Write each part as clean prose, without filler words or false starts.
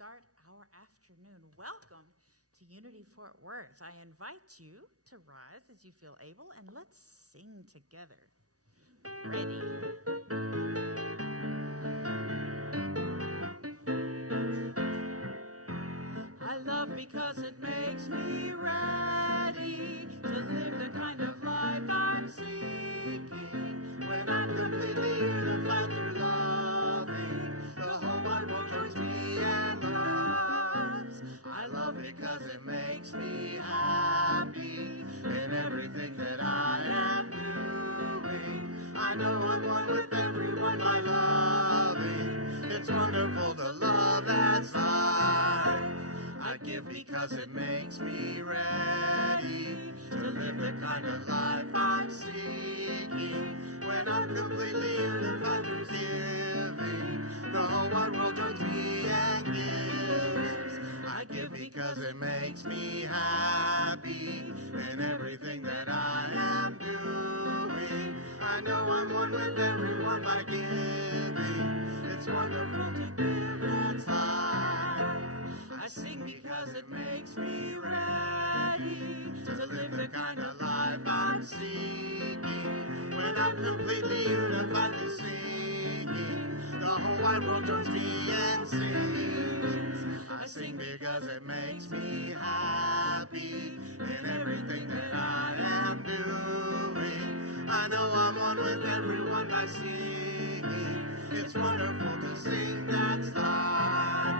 start our afternoon. Welcome to Unity Fort Worth. I invite you to rise as you feel able and let's sing together. Ready? I love because it makes me ready to live the kind of life I'm seeking. When I'm completely unified through loving, the whole wide world joins me and loves. I love because it makes me happy in everything that I am doing. I know I'm one with everyone by loving. It's wonderful to love as life. I give because it makes me ready to live the kind of life I'm seeking. When I'm completely unified through giving, the whole wide world joins me and gives. I give because it makes me happy in everything that I am doing. I know I'm one with everyone by giving. It's wonderful to give, that's life. I sing because it makes me ready to live the kind of life I'm seeking. When I'm completely unified through singing, the whole wide world joins me and sings. I sing because it makes me happy in everything that I am doing. I know I'm one with everyone by singing. It's wonderful to sing, that's life.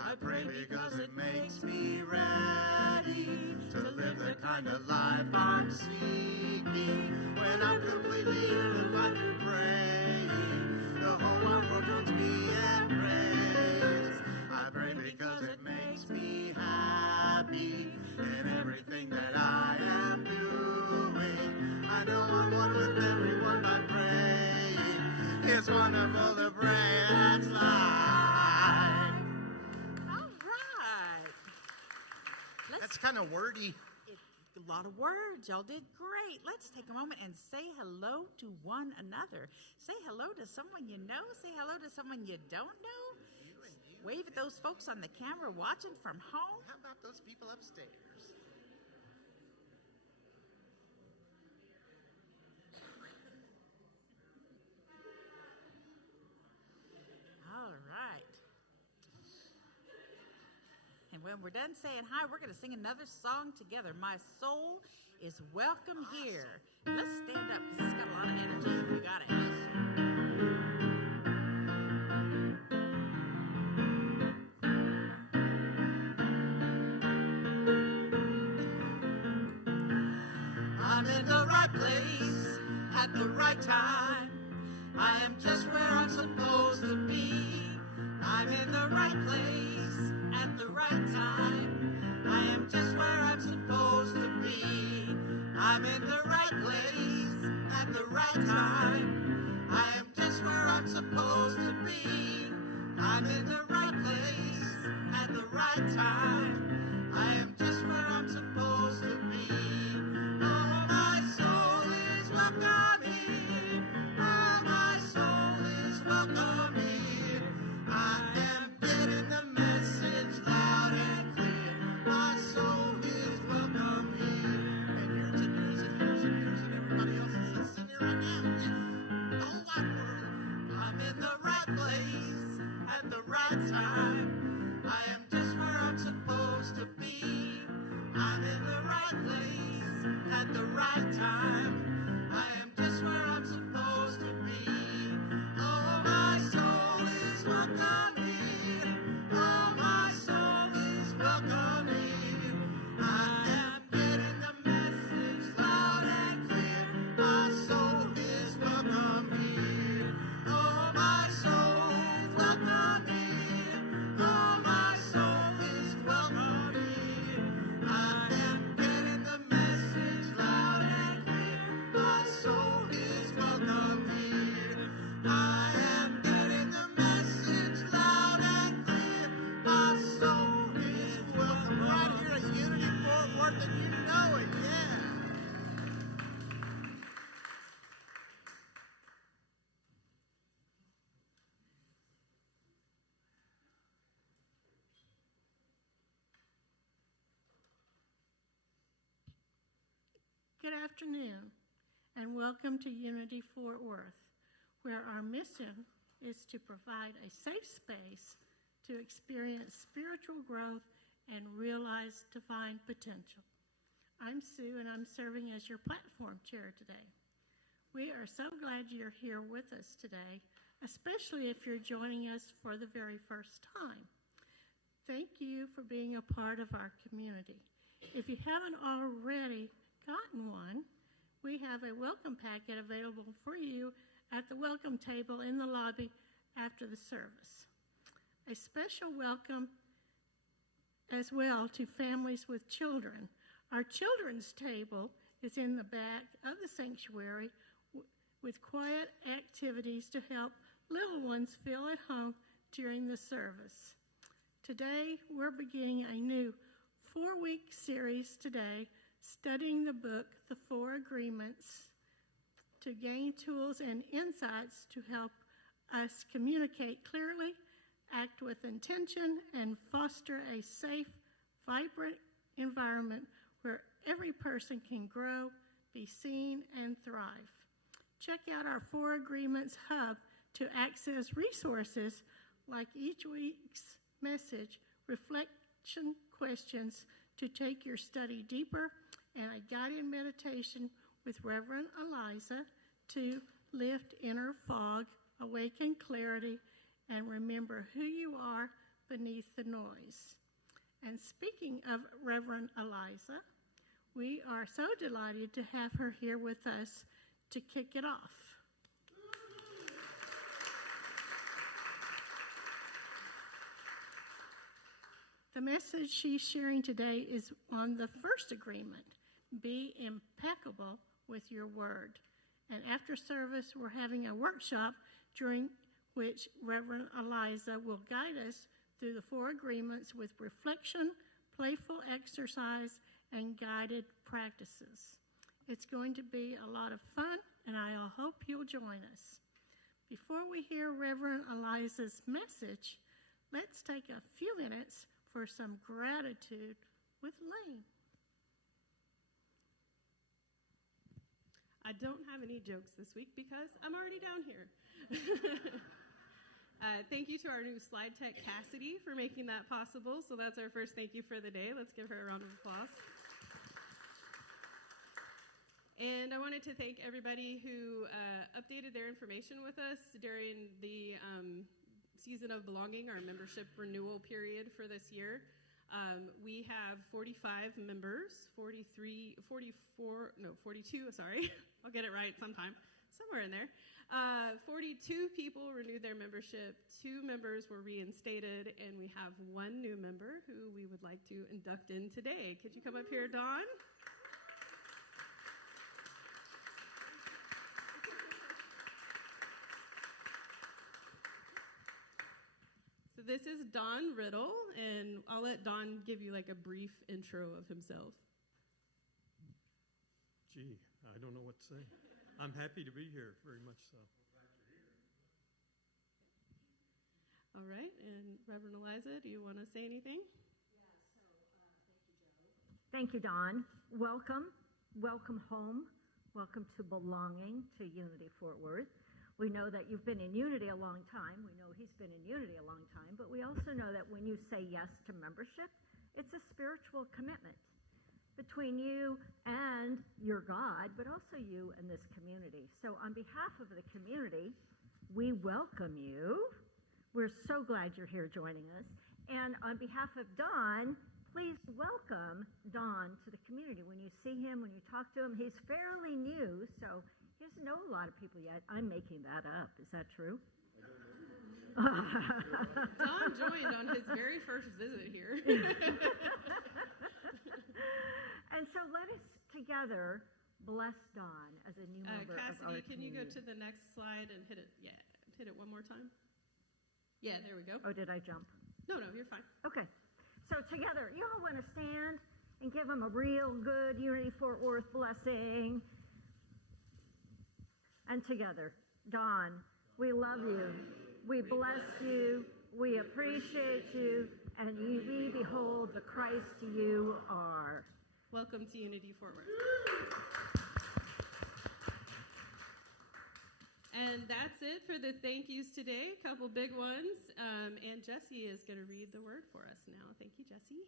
I pray because it makes me ready to live the kind of life I'm seeking. When I'm completely unified through praying, the whole wide world joins me and prays. I pray because it makes me happy in everything that I am doing. I know I'm one with everyone by praying. It's wonderful to pray, that's life. That's kind of wordy. A lot of words. Y'all did great. Let's take a moment and say hello to one another. Say hello to someone you know. Say hello to someone you don't know. Wave at those folks on the camera watching from home. How about those people upstairs? All right. And when we're done saying hi, we're going to sing another song together. My soul is welcome here. Let's stand up because it's got a lot of energy. You got it. I'm in the right place at the right time. I am just where I'm supposed to be. I'm in the right place at the right time. I am just where I'm supposed to be. I'm in the right place at the right time. I am just where I'm supposed to be. I'm in the right place at the right time. I am just where I'm supposed to be. Oh, my soul is welcome here. Oh, my soul is welcome here. I am getting the message loud and clear. My soul is welcome here. And yours and yours and yours and yours and everybody else is listening right now. Yes. The whole wide world. I'm in the right place at the right time. I am just where I'm supposed to be. Good afternoon, and welcome to Unity Fort Worth, where our mission is to provide a safe space to experience spiritual growth and realize divine potential. I'm Sue, and I'm serving as your platform chair today. We are so glad you're here with us today, especially if you're joining us for the very first time. Thank you for being a part of our community. If you haven't already gotten one, we have a welcome packet available for you at the welcome table in the lobby after the service. A special welcome as well to families with children. Our children's table is in the back of the sanctuary with quiet activities to help little ones feel at home during the service. Today, we're beginning a new 4-week series today, studying the book, The 4 Agreements, to gain tools and insights to help us communicate clearly, act with intention, and foster a safe, vibrant environment where every person can grow, be seen, and thrive. Check out our 4 Agreements hub to access resources like each week's message, reflection questions to take your study deeper, and a guided meditation with Reverend Aliza to lift inner fog, awaken clarity, and remember who you are beneath the noise. And speaking of Reverend Aliza, we are so delighted to have her here with us to kick it off. The message she's sharing today is on the first agreement, be impeccable with your word. And after service, we're having a workshop during which Reverend Aliza will guide us through the 4 agreements with reflection, playful exercise, and guided practices. It's going to be a lot of fun, and I hope you'll join us. Before we hear Reverend Aliza's message, let's take a few minutes for some gratitude with Lane. I don't have any jokes this week because I'm already down here. Thank you to our new slide tech, Cassidy, for making that possible. So that's our first thank you for the day. Let's give her a round of applause. And I wanted to thank everybody who updated their information with us during the Season of Belonging, our membership renewal period for this year. We have 45 members, 42, sorry. I'll get it right sometime, somewhere in there. 42 people renewed their membership, 2 members were reinstated, and we have 1 new member who we would like to induct in today. Could you come up here, Dawn? So this is Don Riddle, and I'll let Don give you like a brief intro of himself. Gee, I don't know what to say. I'm happy to be here, very much so. All right, and Reverend Aliza, do you want to say anything? Thank you, Don. Welcome. Welcome home. Welcome to belonging to Unity Fort Worth. We know that you've been in Unity a long time. We know he's been in Unity a long time. But we also know that when you say yes to membership, it's a spiritual commitment between you and your God, but also you and this community. So on behalf of the community, we welcome you. We're so glad you're here joining us. And on behalf of Don, please welcome Don to the community. When you see him, when you talk to him, he's fairly new, so he doesn't know a lot of people yet. I'm making that up. Is that true? Don joined on his very first visit here. And so let us together bless Don as a new member of our Cassidy, can you go to the next slide and hit it? Yeah, hit it one more time. Yeah, there we go. Oh, did I jump? No, you're fine. Okay. So together, you all want to stand and give him a real good Unity Fort Worth blessing. And together, Don, we love you. We bless you. We appreciate you. And we behold the Christ you are. Welcome to Unity Fort Worth. And that's it for the thank yous today. A couple big ones. And Jesse is going to read the word for us now. Thank you, Jesse.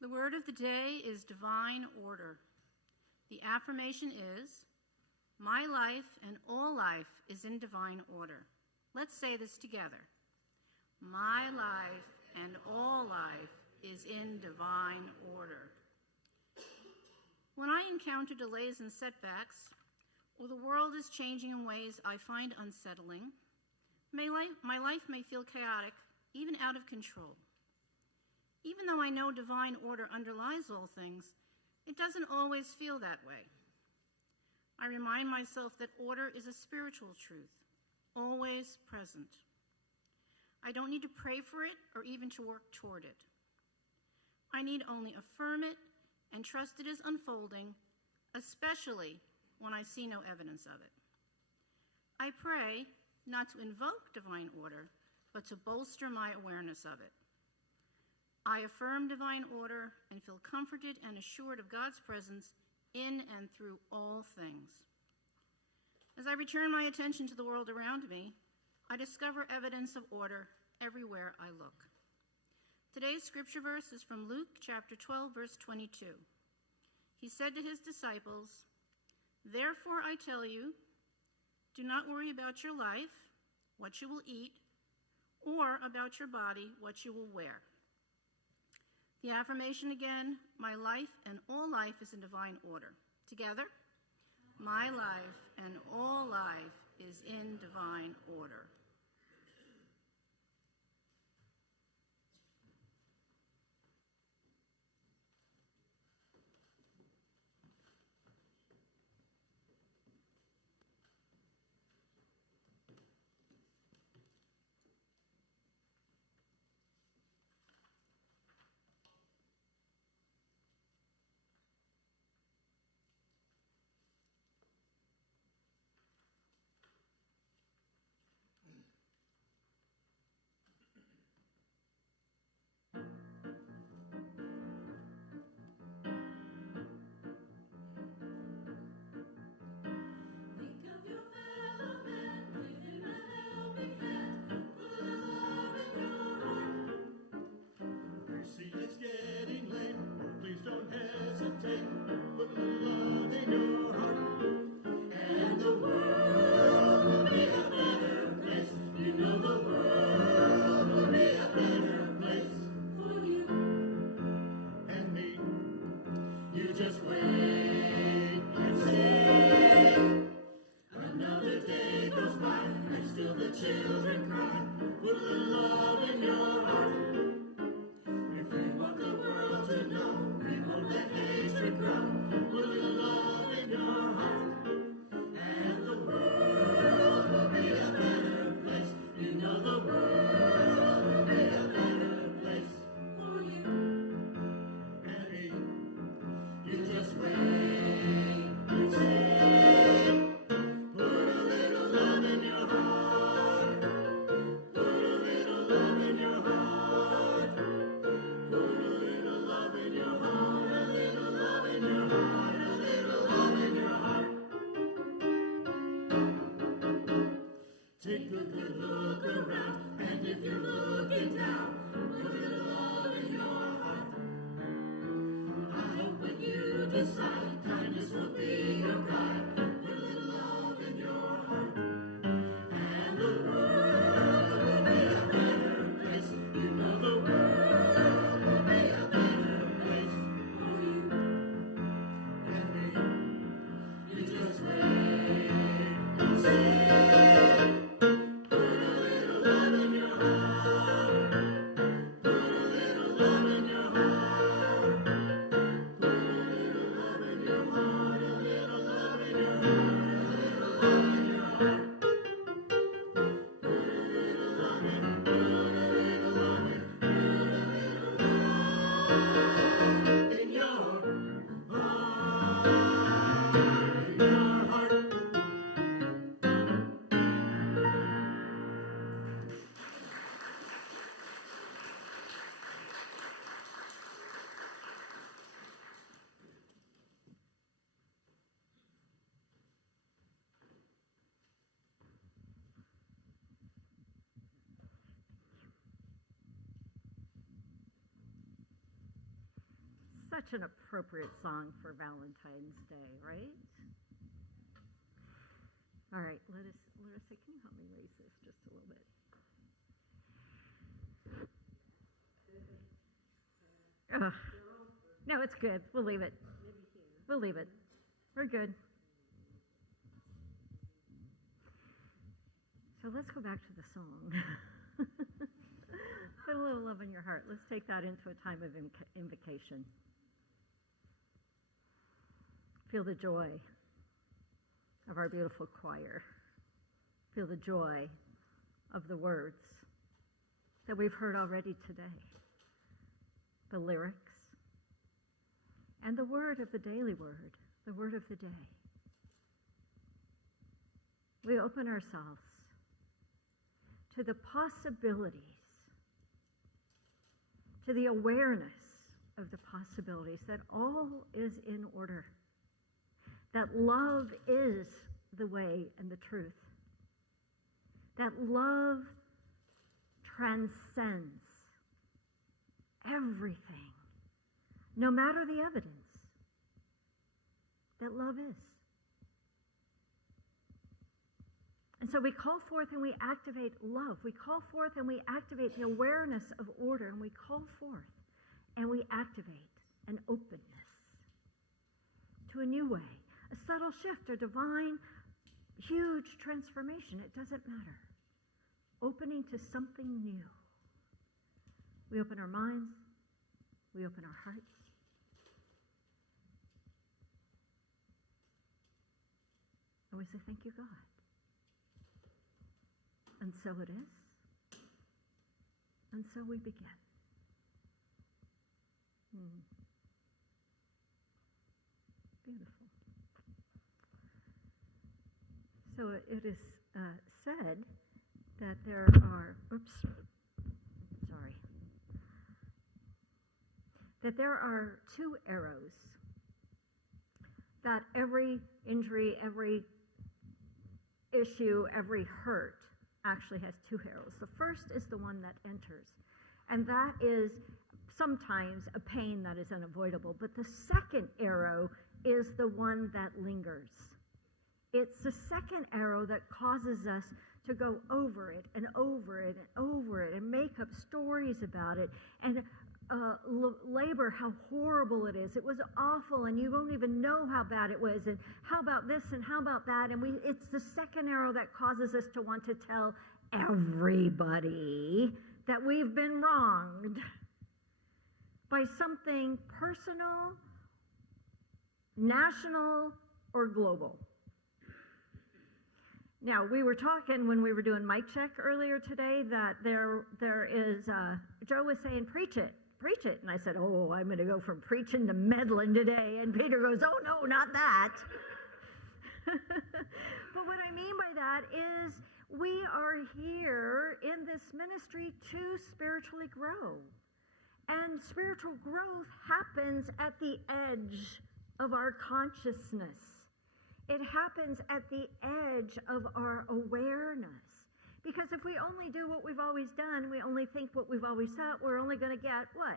The word of the day is divine order. The affirmation is, my life and all life is in divine order. Let's say this together. My life and all life is in divine order. When I encounter delays and setbacks, or the world is changing in ways I find unsettling, my life may feel chaotic, even out of control. Even though I know divine order underlies all things, it doesn't always feel that way. I remind myself that order is a spiritual truth, always present. I don't need to pray for it or even to work toward it. I need only affirm it and trust it is unfolding, especially when I see no evidence of it. I pray not to invoke divine order, but to bolster my awareness of it. I affirm divine order and feel comforted and assured of God's presence in and through all things. As I return my attention to the world around me, I discover evidence of order everywhere I look. Today's scripture verse is from Luke chapter 12, verse 22. He said to his disciples, "Therefore I tell you, do not worry about your life, what you will eat, or about your body, what you will wear." The affirmation again, my life and all life is in divine order. Together, my life and all life is in divine order. such an appropriate song for Valentine's Day, right? All right, Larissa, can you help me raise this just a little bit? Ugh. No, it's good. We'll leave it. We'll leave it. We're good. So let's go back to the song. Put a little love in your heart. Let's take that into a time of invocation. Feel the joy of our beautiful choir. Feel the joy of the words that we've heard already today. The lyrics and the word of the daily word, the word of the day. We open ourselves to the possibilities, to the awareness of the possibilities that all is in order, that love is the way and the truth, that love transcends everything, no matter the evidence, that love is. And so we call forth and we activate love. We call forth and we activate the awareness of order, and we call forth and we activate an openness to a new way, a subtle shift, a divine, huge transformation. It doesn't matter. Opening to something new. We open our minds. We open our hearts. And we say, thank you, God. And so it is. And so we begin. Beautiful. So it is said that there are, that there are two arrows, that every injury, every issue, every hurt actually has two arrows. The first is the one that enters, and that is sometimes a pain that is unavoidable, but the second arrow is the one that lingers. It's the second arrow that causes us to go over it and over it and over it and make up stories about it and labor how horrible it is. It was awful, and you don't even know how bad it was, and how about this and how about that, and it's the second arrow that causes us to want to tell everybody that we've been wronged by something personal, national, or global. Now, we were talking when we were doing mic check earlier today that there is, Joe was saying, preach it. And I said, oh, I'm going to go from preaching to meddling today. And Peter goes, oh, no, not that. But what I mean by that is we are here in this ministry to spiritually grow. And spiritual growth happens at the edge of our consciousness. It happens at the edge of our awareness. Because if we only do what we've always done, we only think what we've always thought, we're only going to get what?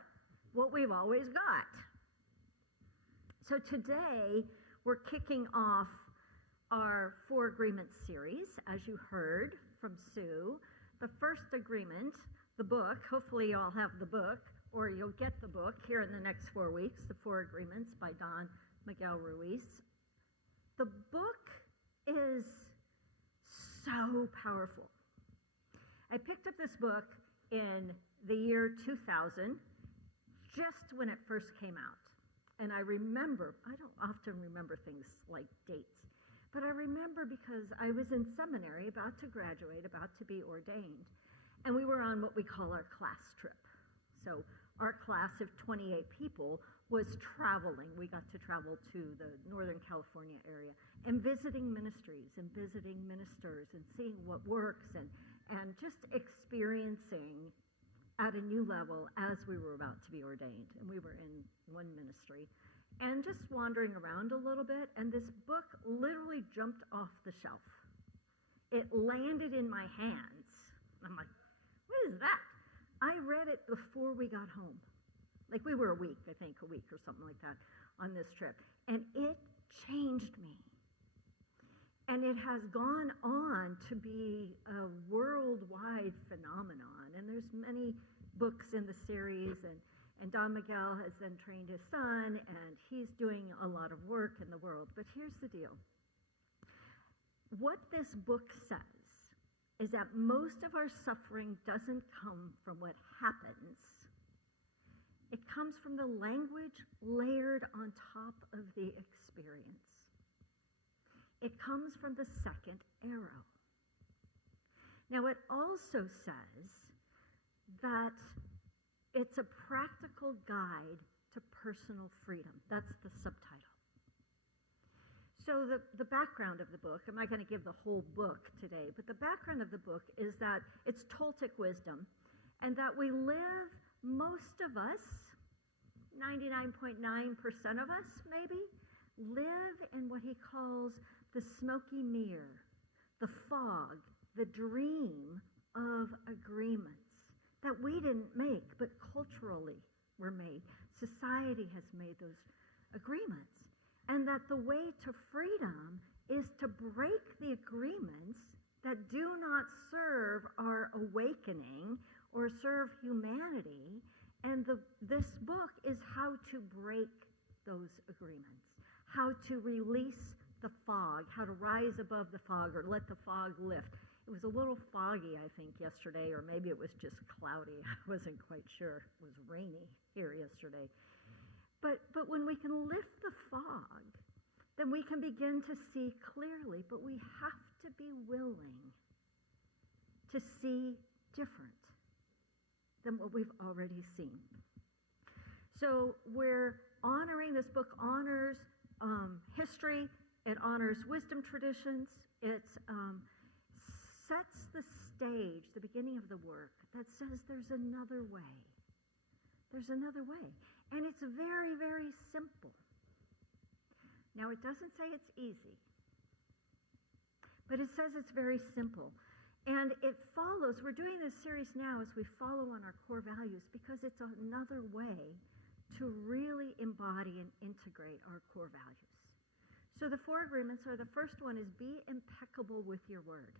What we've always got. So today, we're kicking off our 4 Agreements series, as you heard from Sue. The first agreement, the book, hopefully you all have the book, or you'll get the book here in the next 4 weeks, the 4 Agreements by Don Miguel Ruiz. The book is so powerful. I picked up this book in the year 2000, just when it first came out. And I remember, I don't often remember things like dates, but I remember because I was in seminary, about to graduate, about to be ordained, and we were on what we call our class trip. So our class of 28 people was traveling. We got to travel to the Northern California area and visiting ministries and visiting ministers and seeing what works and just experiencing at a new level as we were about to be ordained. And we were in one ministry and just wandering around a little bit, and this book literally jumped off the shelf. It landed in my hands. I'm like, what is that? I read it before we got home. Like we were a week or something like that on this trip. And it changed me. And it has gone on to be a worldwide phenomenon. And there's many books in the series, and Don Miguel has then trained his son, and he's doing a lot of work in the world. But here's the deal. What this book says is that most of our suffering doesn't come from what happens. It comes from the language layered on top of the experience. It comes from the second arrow. Now, it also says that it's a practical guide to personal freedom. That's the subtitle. So the background of the book, I'm not going to give the whole book today, but the background of the book is that it's Toltec wisdom, and that we live, most of us, 99.9% of us maybe, live in what he calls the smoky mirror, the fog, the dream of agreements that we didn't make, but culturally were made. Society has made those agreements. And that the way to freedom is to break the agreements that do not serve our awakening or serve humanity. And this book is how to break those agreements, how to release the fog, how to rise above the fog or let the fog lift. It was a little foggy, I think, yesterday, or maybe it was just cloudy. I wasn't quite sure. It was rainy here yesterday. But when we can lift the fog, then we can begin to see clearly. But we have to be willing to see different than what we've already seen. So we're honoring, this book honors history, it honors wisdom traditions, it sets the stage, the beginning of the work, that says there's another way. There's another way. And it's very, very simple. Now, it doesn't say it's easy, but it says it's very simple. And it follows, we're doing this series now as we follow on our core values because it's another way to really embody and integrate our core values. So the 4 agreements are, the first one is be impeccable with your word.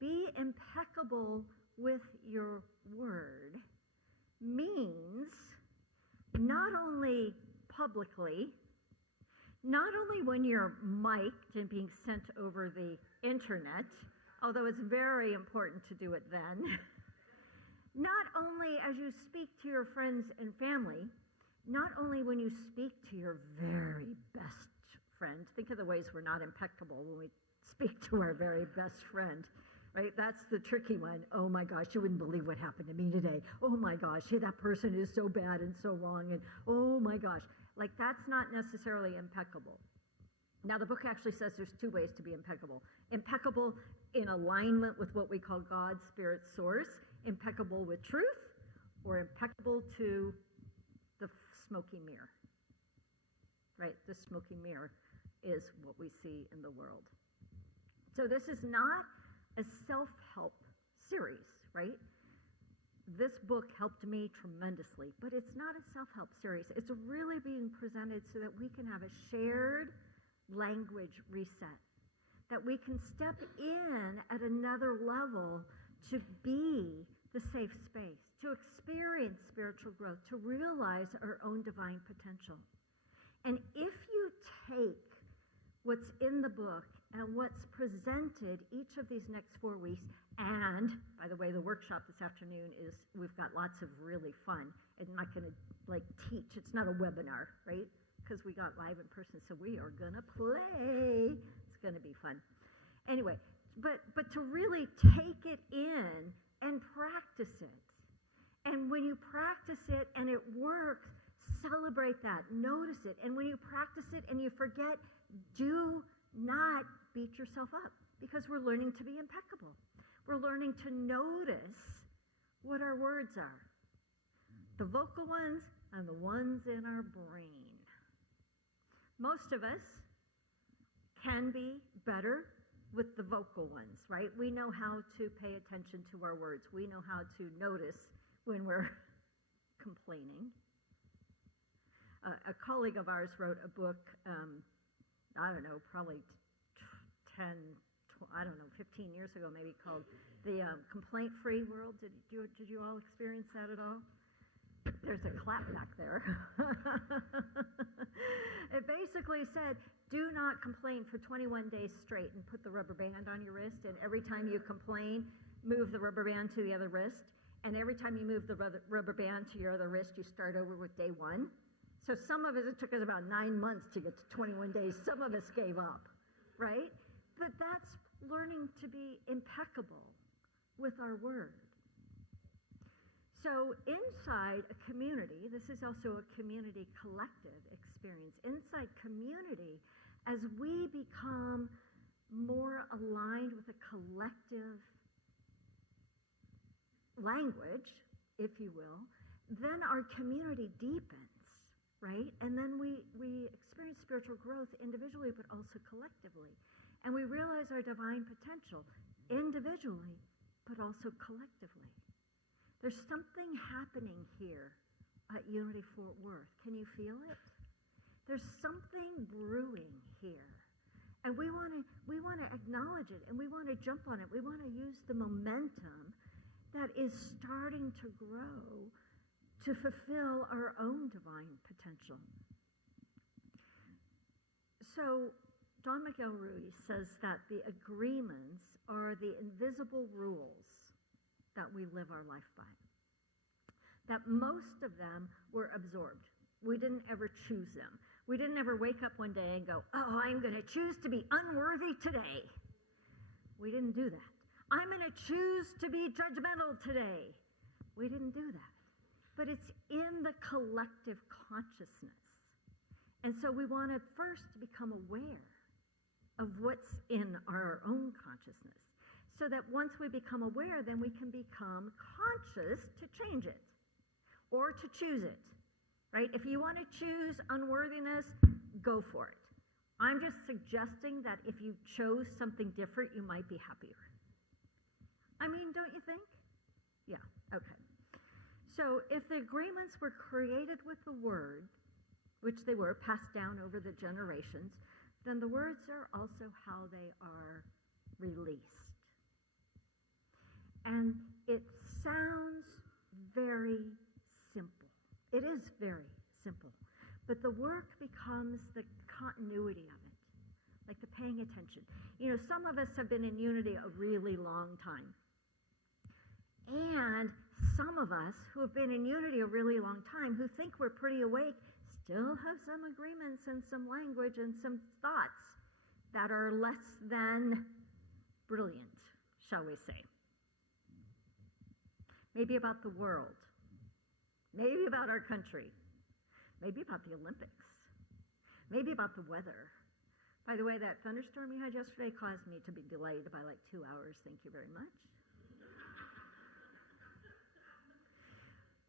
Be impeccable with your word means not only publicly, not only when you're mic'd and being sent over the internet, although it's very important to do it then, not only as you speak to your friends and family, not only when you speak to your very best friend. Think of the ways we're not impeccable when we speak to our very best friend. Right? That's the tricky one. Oh my gosh, you wouldn't believe what happened to me today. Oh my gosh, hey, that person is so bad and so wrong. And oh my gosh, like that's not necessarily impeccable. Now the book actually says there's 2 ways to be impeccable. Impeccable in alignment with what we call God, Spirit, Source. Impeccable with truth, or impeccable to the smoky mirror. Right? The smoky mirror is what we see in the world. So this is not a self-help series, right? This book helped me tremendously, but it's not a self-help series. It's really being presented so that we can have a shared language reset, that we can step in at another level to be the safe space, to experience spiritual growth, to realize our own divine potential. And if you take what's in the book and what's presented each of these next 4 weeks, and by the way, the workshop this afternoon is, we've got lots of really fun. I'm not going to teach, it's not a webinar, right? Because we got live in person, so we are going to play. It's going to be fun. Anyway, but to really take it in and practice it. And when you practice it and it works, celebrate that, notice it. And when you practice it and you forget, do not beat yourself up, because we're learning to be impeccable. We're learning to notice what our words are, the vocal ones and the ones in our brain. Most of us can be better with the vocal ones, right? We know how to pay attention to our words. We know how to notice when we're complaining. A colleague of ours wrote a book, I don't know, probably 15 years ago maybe, called The Complaint-Free World. Did you all experience that at all? There's a clap back there. It basically said, do not complain for 21 days straight and put the rubber band on your wrist, and every time you complain, move the rubber band to the other wrist, and every time you move the rubber band to your other wrist, you start over with day one. So some of us, it took us about 9 months to get to 21 days. Some of us gave up, right? But that's learning to be impeccable with our word. So inside a community, this is also a community collective experience. Inside community, as we become more aligned with a collective language, if you will, then our community deepens. Right? And then we experience spiritual growth individually, but also collectively. And we realize our divine potential individually, but also collectively. There's something happening here at Unity Fort Worth. Can you feel it? There's something brewing here. And we want to acknowledge it, and we want to jump on it. We want to use the momentum that is starting to grow to fulfill our own divine potential. So Don Miguel Ruiz says that the agreements are the invisible rules that we live our life by. That most of them were absorbed. We didn't ever choose them. We didn't ever wake up one day and go, oh, I'm going to choose to be unworthy today. We didn't do that. I'm going to choose to be judgmental today. We didn't do that. But it's in the collective consciousness. And so we want to first become aware of what's in our own consciousness, so that once we become aware, then we can become conscious to change it or to choose it, right? If you want to choose unworthiness, go for it. I'm just suggesting that if you chose something different, you might be happier. I mean, don't you think? Yeah, okay. So if the agreements were created with the word, which they were, passed down over the generations, then the words are also how they are released. And it sounds very simple. It is very simple. But the work becomes the continuity of it, like the paying attention. You know, some of us have been in unity a really long time. And some of us who have been in unity a really long time, who think we're pretty awake, still have some agreements and some language and some thoughts that are less than brilliant, shall we say. Maybe about the world. Maybe about our country. Maybe about the Olympics. Maybe about the weather. By the way, that thunderstorm you had yesterday caused me to be delayed by like 2 hours. Thank you very much.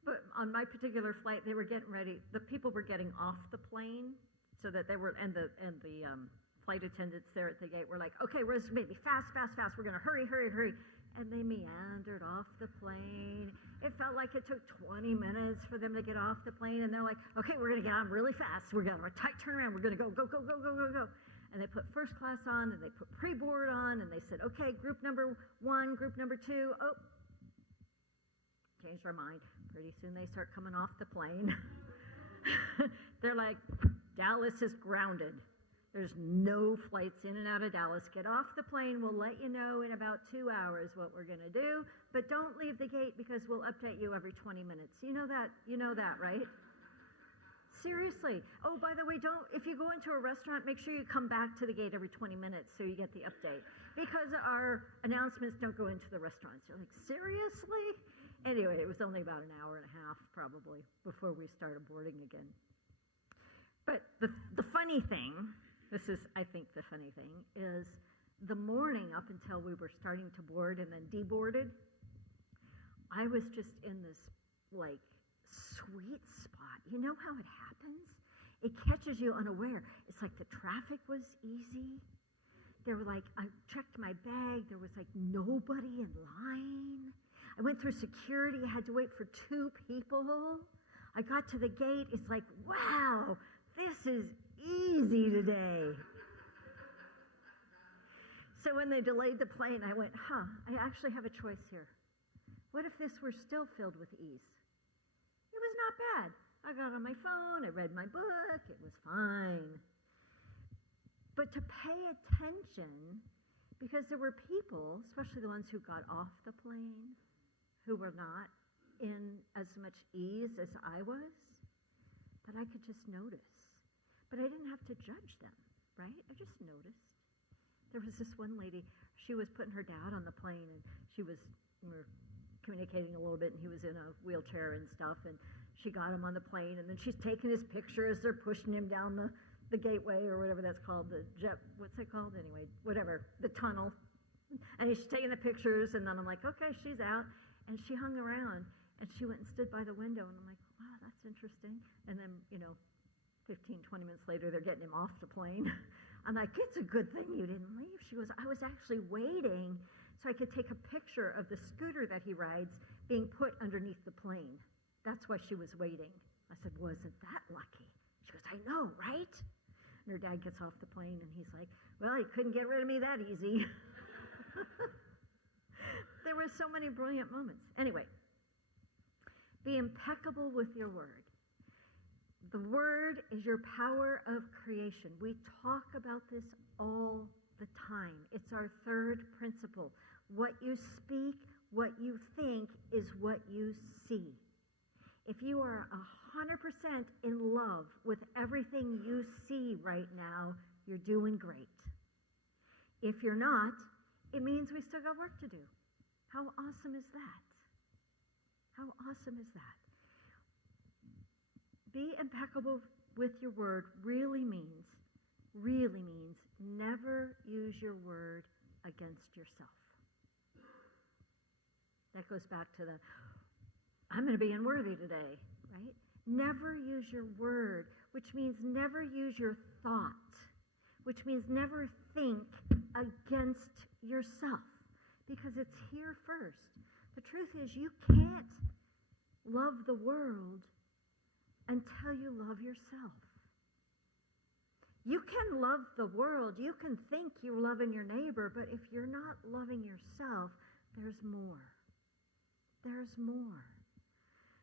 But on my particular flight, they were getting ready. The people were getting off the plane, so that they were, and the flight attendants there at the gate were like, "Okay, we're maybe fast. We're going to hurry." And they meandered off the plane. It felt like it took 20 minutes for them to get off the plane, and they're like, "Okay, we're going to get on really fast. We're going to tight turnaround. We're going to go. And they put first class on, and they put pre-board on, and they said, "Okay, group number 1, group number 2. Oh, changed our mind. Pretty soon they start coming off the plane. They're like, Dallas is grounded. There's no flights in and out of Dallas. Get off the plane. We'll let you know in about 2 hours what we're going to do. But don't leave the gate because we'll update you every 20 minutes. You know that, right? Seriously. Oh, by the way, if you go into a restaurant, make sure you come back to the gate every 20 minutes so you get the update. Because our announcements don't go into the restaurants. You're like, seriously? Anyway, it was only about an hour and a half, probably, before we started boarding again. But the funny thing, this is, I think, the funny thing, is the morning up until we were starting to board and then deboarded, I was just in this, like, sweet spot. You know how it happens? It catches you unaware. It's like the traffic was easy. There were like, I checked my bag. There was like nobody in line. I went through security. I had to wait for 2 people. I got to the gate. It's like, wow, this is easy today. So when they delayed the plane, I went, I actually have a choice here. What if this were still filled with ease? It was not bad. I got on my phone, I read my book, it was fine. But to pay attention, because there were people, especially the ones who got off the plane, who were not in as much ease as I was, but I could just notice. But I didn't have to judge them, right? I just noticed. There was this one lady, she was putting her dad on the plane, and we were communicating a little bit, and he was in a wheelchair and stuff, and she got him on the plane, and then she's taking his picture as they're pushing him down the gateway, or whatever that's called, the jet, what's it called anyway, whatever, the tunnel. And she's taking the pictures, and then I'm like, okay, she's out. And she hung around, and she went and stood by the window, and I'm like, wow, that's interesting. And then, 15, 20 minutes later, they're getting him off the plane. I'm like, it's a good thing you didn't leave. She goes, I was actually waiting so I could take a picture of the scooter that he rides being put underneath the plane. That's why she was waiting. I said, wasn't that lucky? She goes, I know, right? And her dad gets off the plane, and he's like, well, he couldn't get rid of me that easy. There were so many brilliant moments. Anyway, be impeccable with your word. The word is your power of creation. We talk about this all the time. It's our third principle. What you speak, what you think is what you see. If you are 100% in love with everything you see right now, you're doing great. If you're not, it means we still got work to do. How awesome is that? How awesome is that? Be impeccable with your word really means never use your word against yourself. That goes back to I'm going to be unworthy today, right? Never use your word, which means never use your thought, which means never think against yourself, because it's here first. The truth is, you can't love the world until you love yourself. You can love the world. You can think you're loving your neighbor, but if you're not loving yourself, there's more. There's more.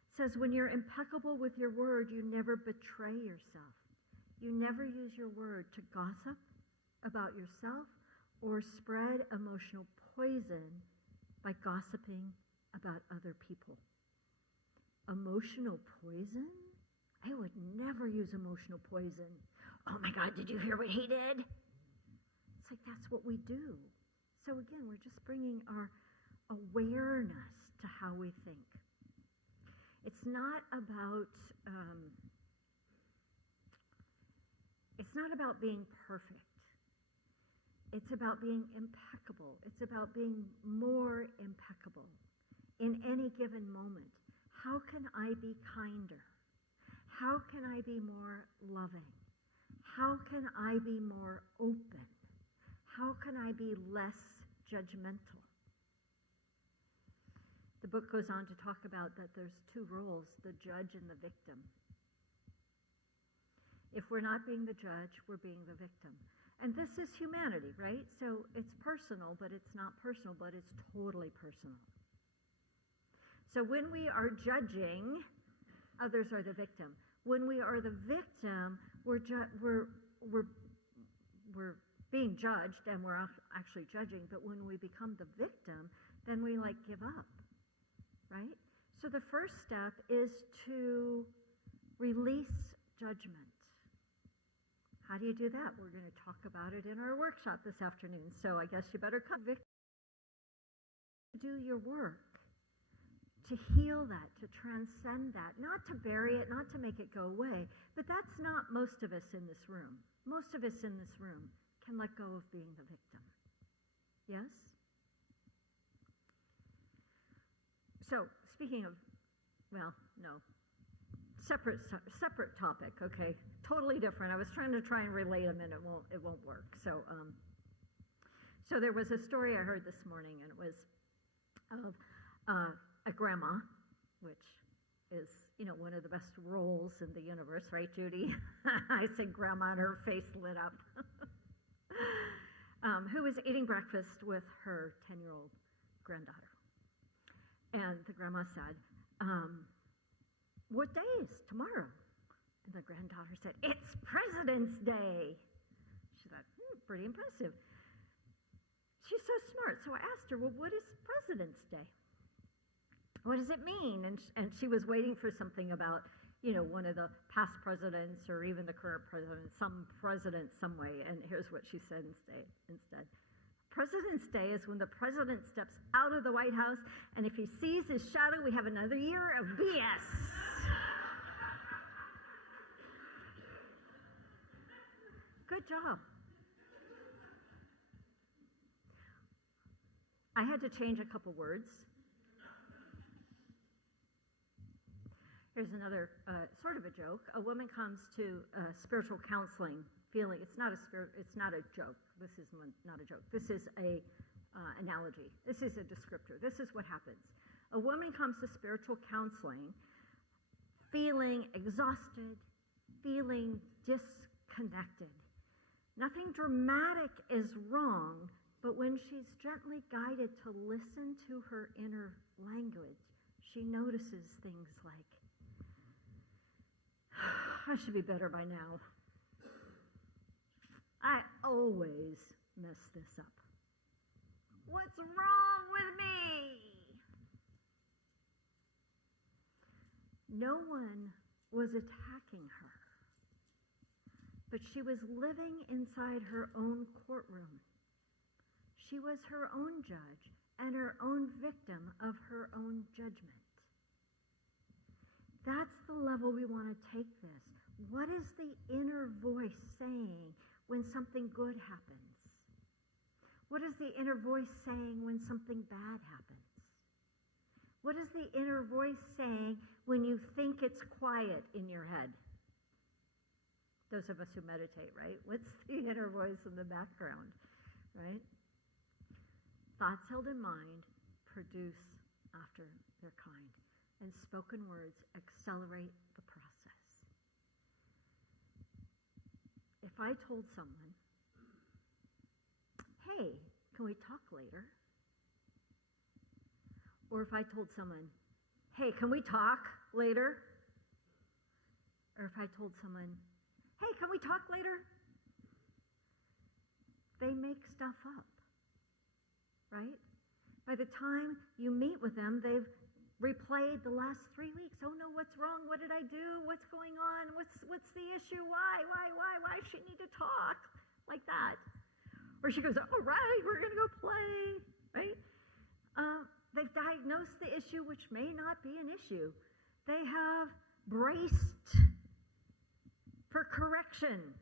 It says when you're impeccable with your word, you never betray yourself. You never use your word to gossip about yourself or spread emotional poison by gossiping about other people. Emotional poison? I would never use emotional poison. Oh my God, did you hear what he did? It's like that's what we do. So again, we're just bringing our awareness to how we think. It's not about being perfect. It's about being impeccable. It's about being more impeccable in any given moment. How can I be kinder? How can I be more loving? How can I be more open? How can I be less judgmental? The book goes on to talk about that there's 2 roles, the judge and the victim. If we're not being the judge, we're being the victim. And this is humanity, right? So it's personal, but it's not personal, but it's totally personal. So when we are judging, others are the victim. When we are the victim, we're being judged, and we're actually judging. But when we become the victim, then we give up, right? So the first step is to release judgment. How do you do that? We're going to talk about it in our workshop this afternoon. So I guess you better come. Do your work to heal that, to transcend that, not to bury it, not to make it go away. But that's not most of us in this room. Most of us in this room can let go of being the victim. Yes? So, speaking of, separate topic, okay, totally different. I was trying to relate them, and it won't work. So there was a story I heard this morning, and it was of a grandma, which is, one of the best roles in the universe, right, Judy? I said grandma and her face lit up. Who was eating breakfast with her 10-year-old granddaughter. And the grandma said, what day is tomorrow? And the granddaughter said, it's President's Day. She thought, pretty impressive. She's so smart. So I asked her, well, what is President's Day? What does it mean? And she was waiting for something about, one of the past presidents or even the current president, some president some way. And here's what she said instead. President's Day is when the president steps out of the White House, and if he sees his shadow, we have another year of BS. Good job. I had to change a couple words. Here's another sort of a joke. A woman comes to spiritual counseling feeling it's not a joke. This is not a joke. This is a analogy. This is a descriptor. This is what happens. A woman comes to spiritual counseling feeling exhausted, feeling disconnected. Nothing dramatic is wrong, but when she's gently guided to listen to her inner language, she notices things like, I should be better by now. I always mess this up. What's wrong with me? No one was attacking her, but she was living inside her own courtroom. She was her own judge and her own victim of her own judgment. That's the level we want to take this. What is the inner voice saying when something good happens? What is the inner voice saying when something bad happens? What is the inner voice saying when you think it's quiet in your head? Those of us who meditate, right? What's the inner voice in the background, right? Thoughts held in mind produce after their kind, and spoken words accelerate the process. If I told someone, hey, can we talk later? Or if I told someone, hey, can we talk later? Or if I told someone, hey, can we talk later? They make stuff up, right? By the time you meet with them, they've replayed the last 3 weeks. Oh no, what's wrong? What did I do? What's going on? What's the issue? Why does she need to talk? Like that. Or she goes, all right, we're going to go play, right? They've diagnosed the issue, which may not be an issue. They have braced for correction,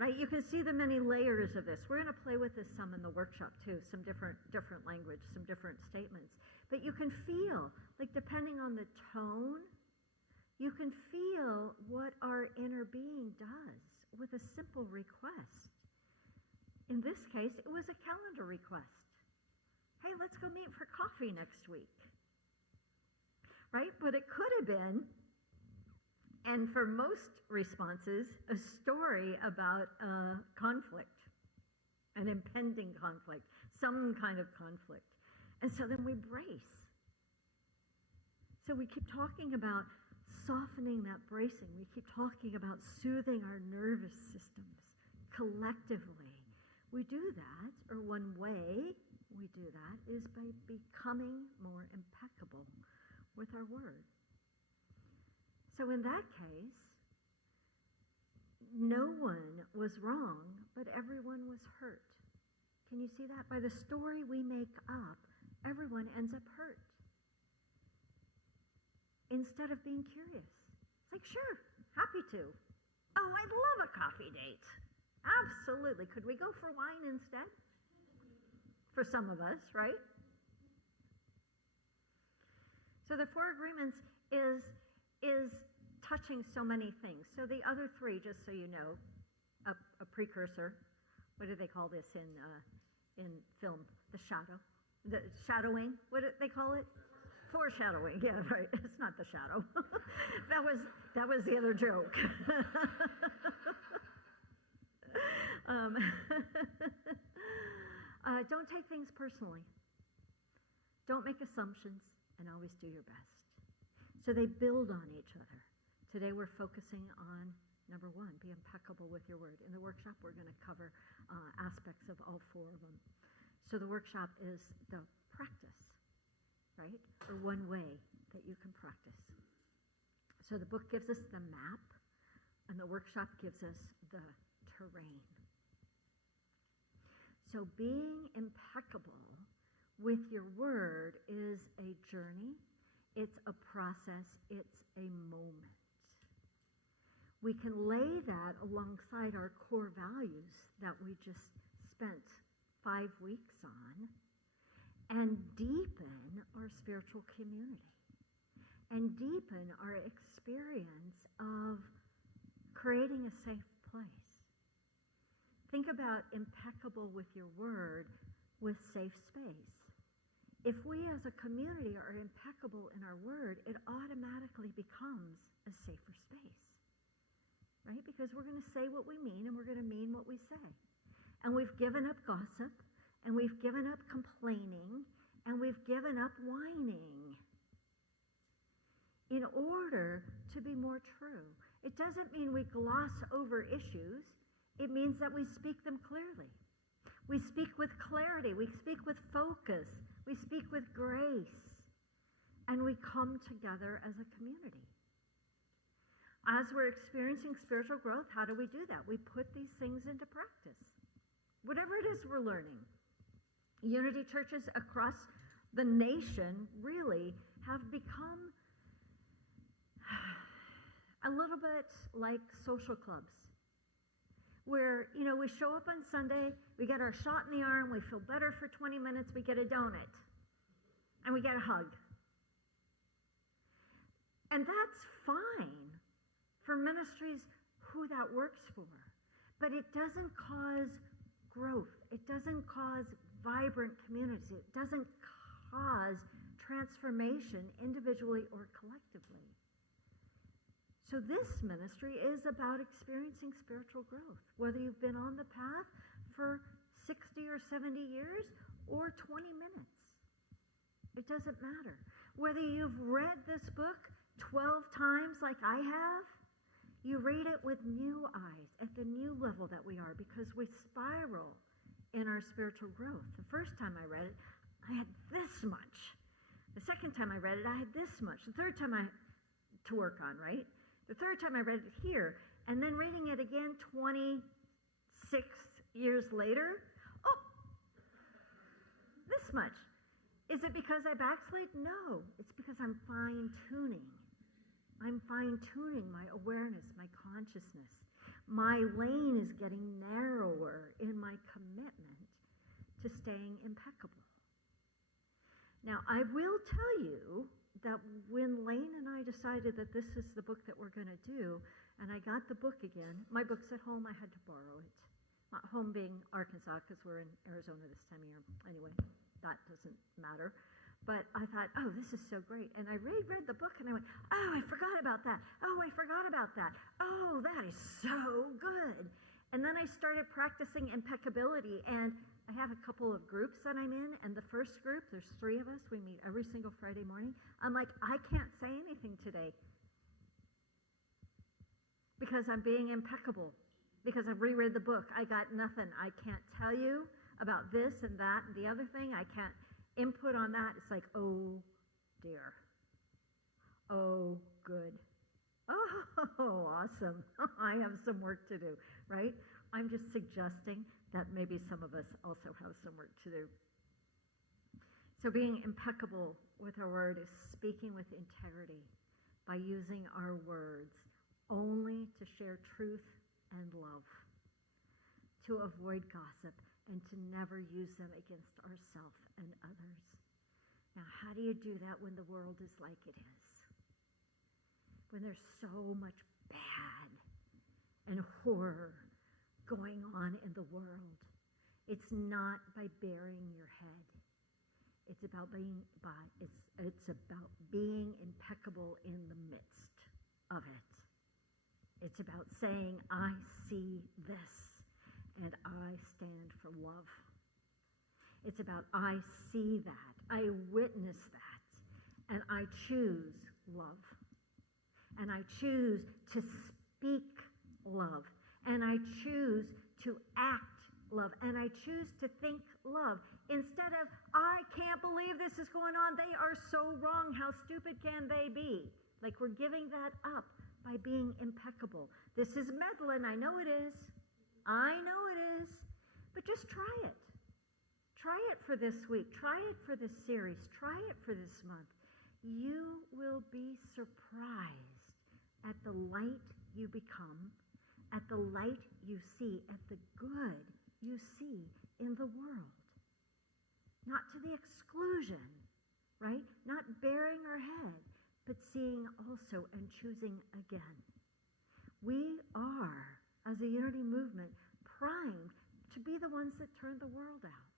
right? You can see the many layers of this. We're going to play with this some in the workshop too, some different language, some different statements. But you can feel, like depending on the tone, you can feel what our inner being does with a simple request. In this case, it was a calendar request. Hey, let's go meet for coffee next week, right? But it could have been, and for most responses, a story about a conflict, an impending conflict, some kind of conflict. And so then we brace. So we keep talking about softening that bracing. We keep talking about soothing our nervous systems collectively. We do that, or one way we do that is by becoming more impeccable with our word. So in that case, no one was wrong, but everyone was hurt. Can you see that? By the story we make up, everyone ends up hurt. Instead of being curious. It's like, sure, happy to. Oh, I'd love a coffee date. Absolutely. Could we go for wine instead? For some of us, right? So the 4 agreements is touching so many things. So the other 3, just so you know, a precursor. What do they call this in film? The shadow. The shadowing. What do they call it? Foreshadowing, yeah, right. It's not the shadow. that was the other joke. um, don't take things personally. Don't make assumptions, and always do your best. So they build on each other. Today we're focusing on number 1, be impeccable with your word. In the workshop, we're going to cover aspects of all 4 of them. So the workshop is the practice, right? Or one way that you can practice. So the book gives us the map, and the workshop gives us the terrain. So being impeccable with your word is a journey, it's a process, it's a moment. We can lay that alongside our core values that we just spent 5 weeks on and deepen our spiritual community and deepen our experience of creating a safe place. Think about impeccable with your word with safe space. If we as a community are impeccable in our word, it automatically becomes a safer space, right? Because we're going to say what we mean and we're going to mean what we say. And we've given up gossip, and we've given up complaining, and we've given up whining in order to be more true. It doesn't mean we gloss over issues. It means that we speak them clearly. We speak with clarity. We speak with focus. We speak with grace. And we come together as a community. As we're experiencing spiritual growth, how do we do that? We put these things into practice. Whatever it is we're learning. Unity churches across the nation really have become a little bit like social clubs, where, we show up on Sunday, we get our shot in the arm, we feel better for 20 minutes, we get a donut, and we get a hug. And that's fine for ministries who that works for, but it doesn't cause growth. It doesn't cause vibrant communities. It doesn't cause transformation individually or collectively. So this ministry is about experiencing spiritual growth, whether you've been on the path for 60 or 70 years or 20 minutes. It doesn't matter. Whether you've read this book 12 times like I have, you read it with new eyes at the new level that we are, because we spiral in our spiritual growth. The first time I read it, I had this much. The second time I read it, I had this much. The third time to work on, right? The third time I read it here, and then reading it again 26 years later, oh, this much. Is it because I backslid? No, it's because I'm fine-tuning. I'm fine-tuning my awareness, my consciousness. My lane is getting narrower in my commitment to staying impeccable. Now, I will tell you that when Lane and I decided that this is the book that we're going to do, and I got the book again, my book's at home, I had to borrow it. Home being Arkansas, because we're in Arizona this time of year. Anyway, that doesn't matter. But I thought, oh, this is so great. And I read the book, and I went, oh, I forgot about that. Oh, I forgot about that. Oh, that is so good. And then I started practicing impeccability, and I have a couple of groups that I'm in, and the first group, there's 3 of us. We meet every single Friday morning. I'm like, I can't say anything today because I'm being impeccable, because I've reread the book. I got nothing. I can't tell you about this and that and the other thing. I can't input on that. It's like, oh, dear. Oh, good. Oh, awesome. I have some work to do, right? I'm just suggesting that maybe some of us also have some work to do. So being impeccable with our word is speaking with integrity by using our words only to share truth and love, to avoid gossip, and to never use them against ourselves and others. Now, how do you do that when the world is like it is? When there's so much bad and horror going on in the world? It's not by burying your head. It's about it's about being impeccable in the midst of it. It's about saying, I see this, and I stand for love. It's about, I see that, I witness that, and I choose love. And I choose to speak love. And I choose to act love. And I choose to think love. Instead of, I can't believe this is going on. They are so wrong. How stupid can they be? Like we're giving that up by being impeccable. This is meddling. I know it is. I know it is. But just try it. Try it for this week. Try it for this series. Try it for this month. You will be surprised at the light you become, at the light you see, at the good you see in the world. Not to the exclusion, right? Not burying our head, but seeing also and choosing again. We are, as a unity movement, primed to be the ones that turn the world out.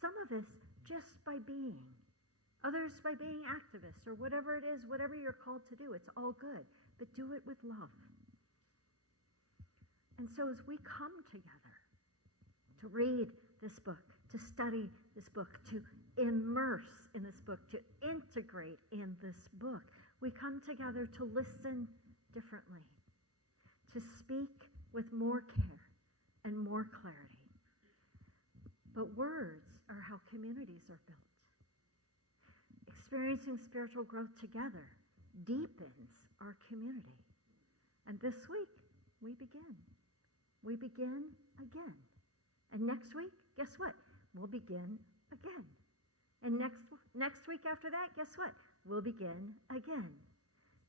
Some of us just by being. Others by being activists or whatever it is, whatever you're called to do. It's all good, but do it with love. And so as we come together to read this book, to study this book, to immerse in this book, to integrate in this book, we come together to listen differently, to speak with more care and more clarity. But words are how communities are built. Experiencing spiritual growth together deepens our community. And this week, we begin. We begin again. And next week, guess what? We'll begin again. And next week after that, guess what? We'll begin again.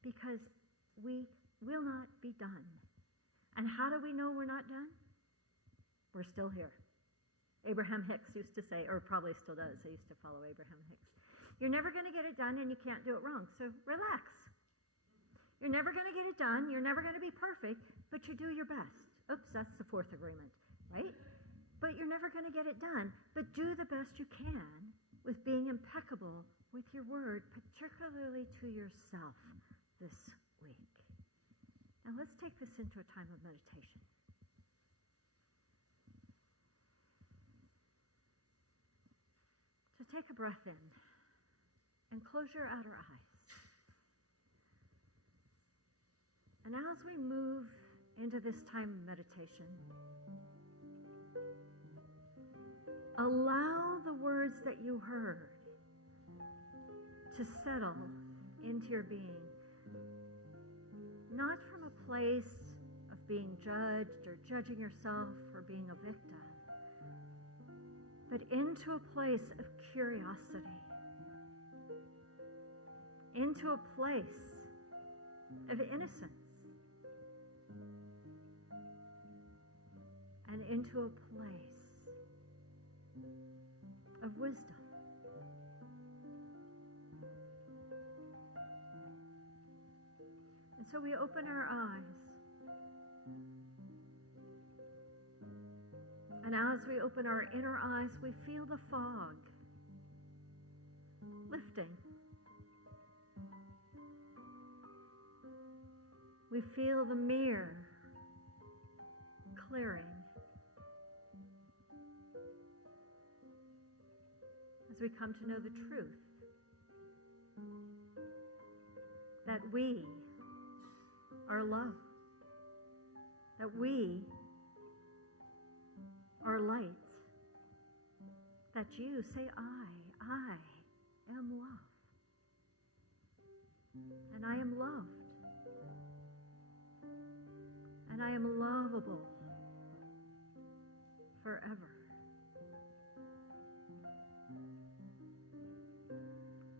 Because we will not be done. And how do we know we're not done? We're still here. Abraham Hicks used to say, or probably still does, I used to follow Abraham Hicks. You're never going to get it done and you can't do it wrong, so relax. You're never going to get it done, you're never going to be perfect, but you do your best. Oops, that's the fourth agreement, right? But you're never going to get it done, but do the best you can with being impeccable with your word, particularly to yourself this week. Now let's take this into a time of meditation. So take a breath in. And close your outer eyes. And as we move into this time of meditation, allow the words that you heard to settle into your being, not from a place of being judged or judging yourself or being a victim, but into a place of curiosity. Into a place of innocence and into a place of wisdom. And so we open our eyes, and as we open our inner eyes, we feel the fog lifting. We feel the mirror clearing as we come to know the truth that we are love, that we are light, that you say, I am love, and I am loved. And I am lovable forever.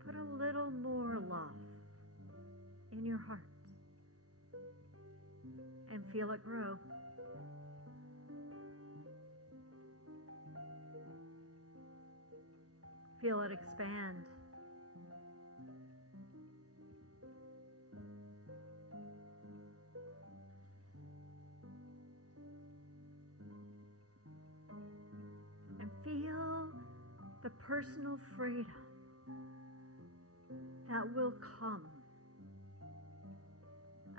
Put a little more love in your heart and feel it grow. Feel it expand. Feel the personal freedom that will come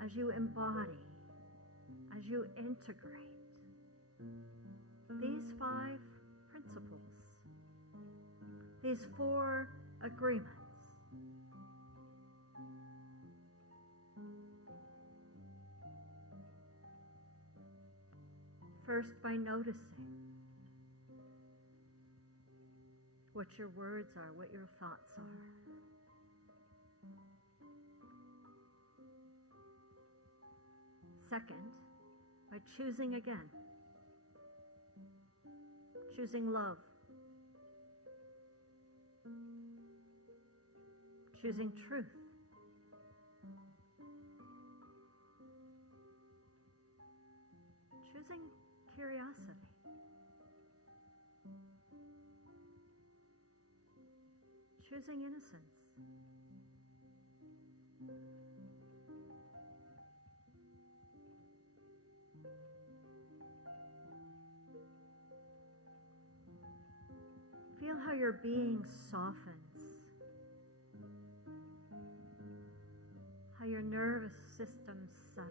as you embody, as you integrate these 5 principles, these 4 agreements. First, by noticing what your words are, what your thoughts are. Second, by choosing again, choosing love, choosing truth, choosing curiosity, choosing innocence, feel how your being softens, how your nervous system settles,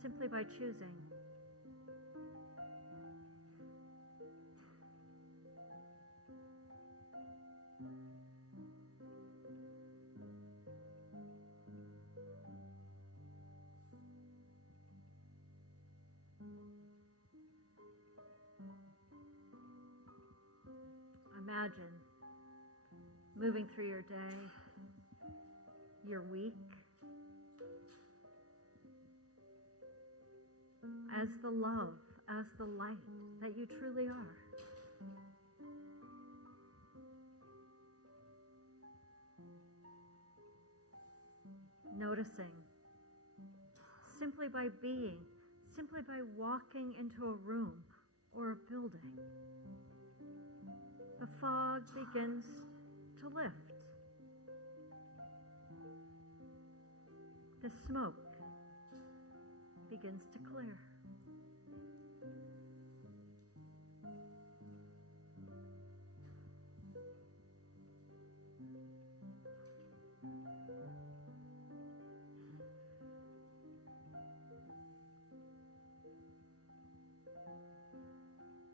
simply by choosing. Imagine moving through your day, your week, as the love, as the light that you truly are. Noticing, simply by being, simply by walking into a room or a building, the fog begins to lift. The smoke begins to clear.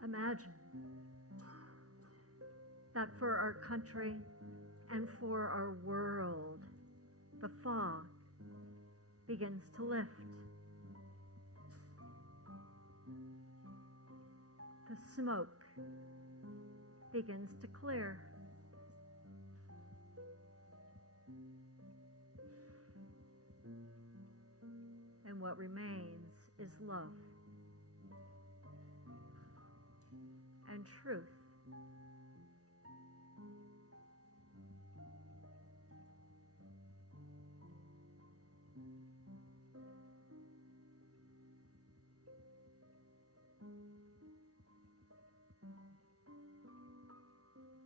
Imagine that for our country and for our world, the fog begins to lift. The smoke begins to clear. And what remains is love and truth.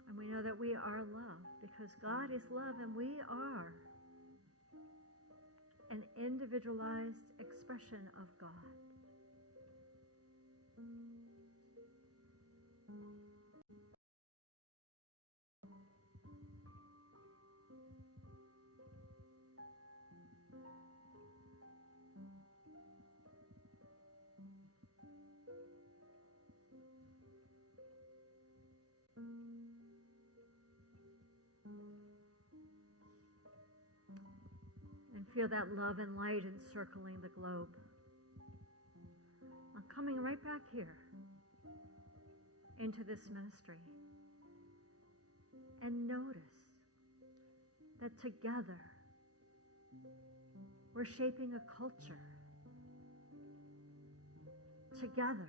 And we know that we are love because God is love and we are an individualized expression of God. And feel that love and light encircling the globe. I'm coming right back here into this ministry. And notice that together we're shaping a culture. Together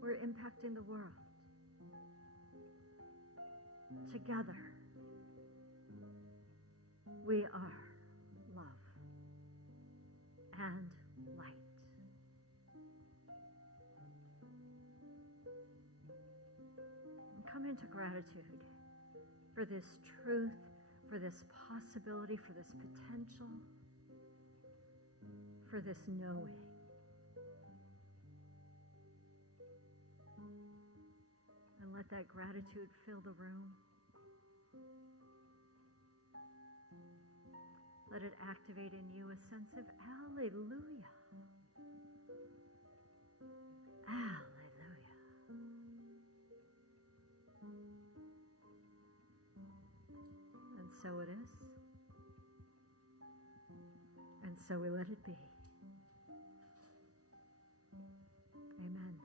we're impacting the world. Together we are love and light. And come into gratitude for this truth, for this possibility, for this potential, for this knowing. And let that gratitude fill the room. Let it activate in you a sense of hallelujah. Hallelujah. And so it is. And so we let it be. Amen.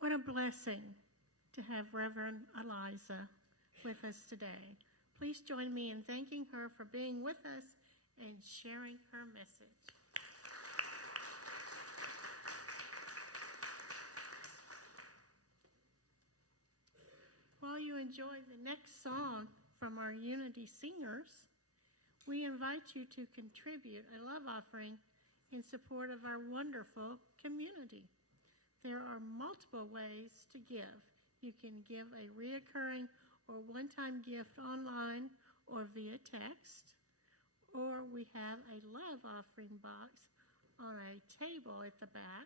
What a blessing to have Reverend Aliza with us today. Please join me in thanking her for being with us and sharing her message. While you enjoy the next song from our Unity singers, we invite you to contribute a love offering in support of our wonderful community. There are multiple ways to give. You can give a reoccurring or one-time gift online or via text, or we have a love offering box on a table at the back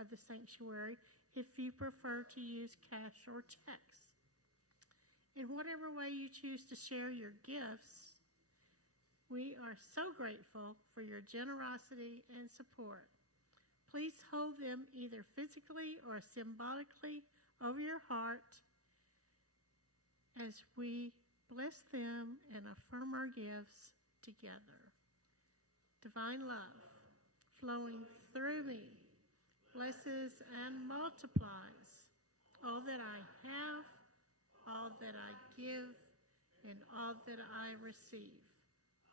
of the sanctuary if you prefer to use cash or checks. In whatever way you choose to share your gifts, we are so grateful for your generosity and support. Please hold them either physically or symbolically over your heart as we bless them and affirm our gifts together. Divine love flowing through me blesses and multiplies all that I have, all that I give, and all that I receive.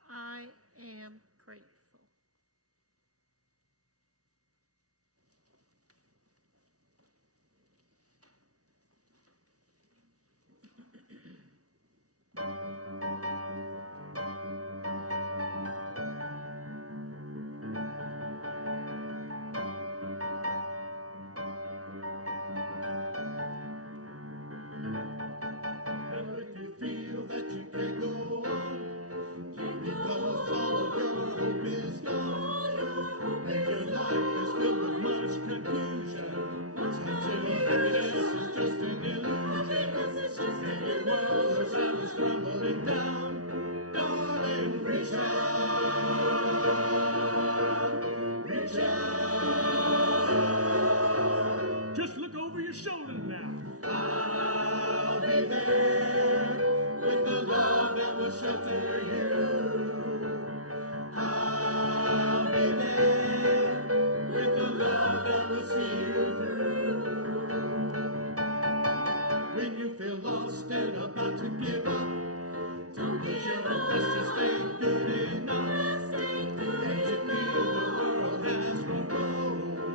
I am grateful. Just look over your shoulder now. I'll be there with the love that will shelter you. I'll be there with the love that will see you through. When you feel lost and about to give up, don't give your best to stay good enough. And you feel the world has run cold.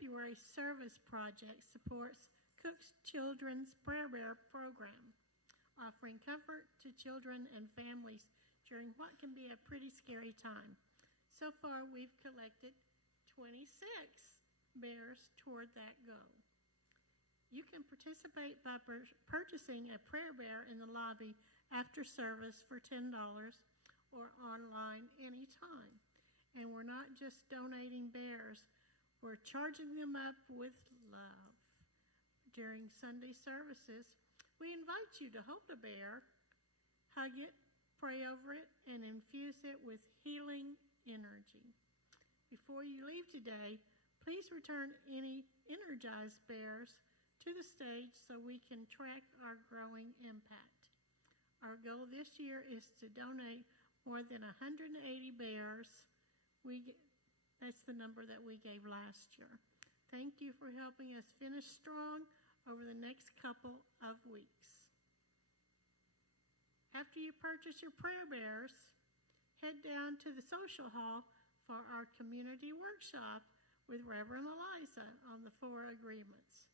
February service project supports Cook's Children's Prayer Bear program, offering comfort to children and families during what can be a pretty scary time. So far, we've collected 26 bears toward that goal. You can participate by purchasing a prayer bear in the lobby after service for $10 or online anytime. And we're not just donating bears, we're charging them up with love. During Sunday services, we invite you to hold a bear, hug it, pray over it, and infuse it with healing energy. Before you leave today, please return any energized bears to the stage so we can track our growing impact. Our goal this year is to donate more than 180 bears. That's the number that we gave last year. Thank you for helping us finish strong over the next couple of weeks. After you purchase your prayer bears, head down to the social hall for our community workshop with Reverend Aliza on the 4 agreements.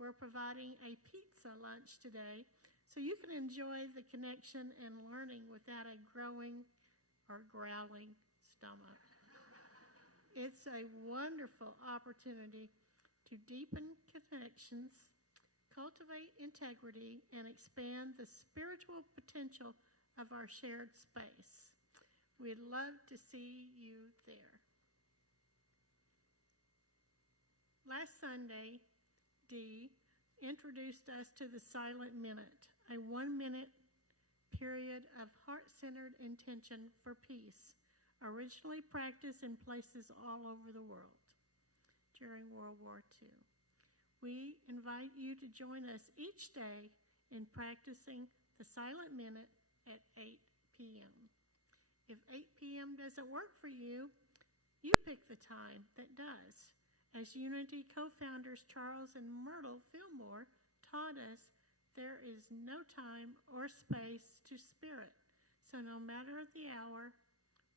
We're providing a pizza lunch today so you can enjoy the connection and learning without a growing or growling stomach. It's a wonderful opportunity to deepen connections, cultivate integrity, and expand the spiritual potential of our shared space. We'd love to see you there. Last Sunday, Dee introduced us to the Silent Minute, a 1-minute period of heart-centered intention for peace, originally practiced in places all over the world during World War II. We invite you to join us each day in practicing the Silent Minute at 8 p.m. If 8 p.m. doesn't work for you, you pick the time that does. As Unity co-founders Charles and Myrtle Fillmore taught us, there is no time or space to spirit. So no matter the hour,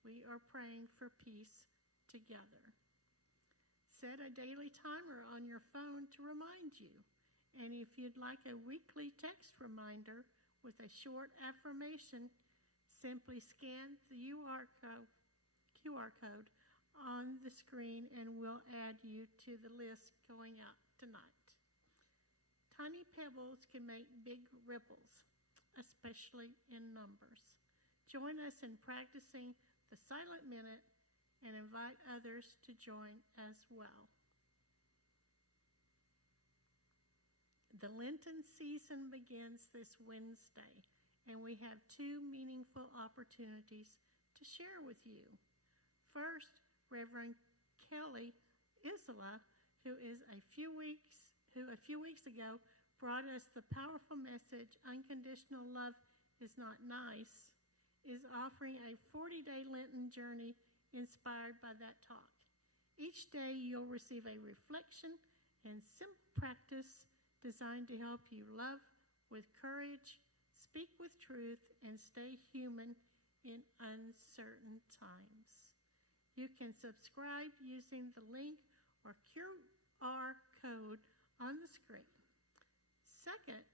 we are praying for peace together. Set a daily timer on your phone to remind you. And if you'd like a weekly text reminder with a short affirmation, simply scan the QR code on the screen and we'll add you to the list going out tonight. Tiny pebbles can make big ripples, especially in numbers. Join us in practicing the Silent Minute and invite others to join as well. The Lenten season begins this Wednesday, and we have 2 meaningful opportunities to share with you. First, Reverend Kelly Isla, who a few weeks ago brought us the powerful message, Unconditional Love is Not Nice, is offering a 40-day Lenten journey inspired by that talk. Each day you'll receive a reflection and simple practice designed to help you love with courage, speak with truth, and stay human in uncertain times. You can subscribe using the link or QR code on the screen. Second,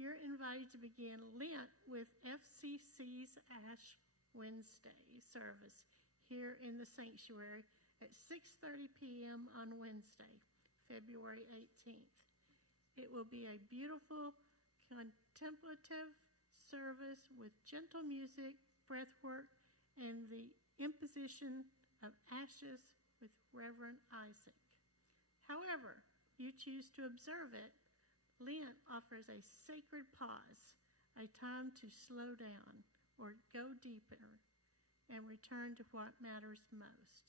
you're invited to begin Lent with FCC's Ash Wednesday service here in the sanctuary at 6:30 p.m. on Wednesday, February 18th. It will be a beautiful, contemplative service with gentle music, breath work, and the imposition of ashes with Reverend Isaac. However you choose to observe it, Lent offers a sacred pause, a time to slow down or go deeper and return to what matters most.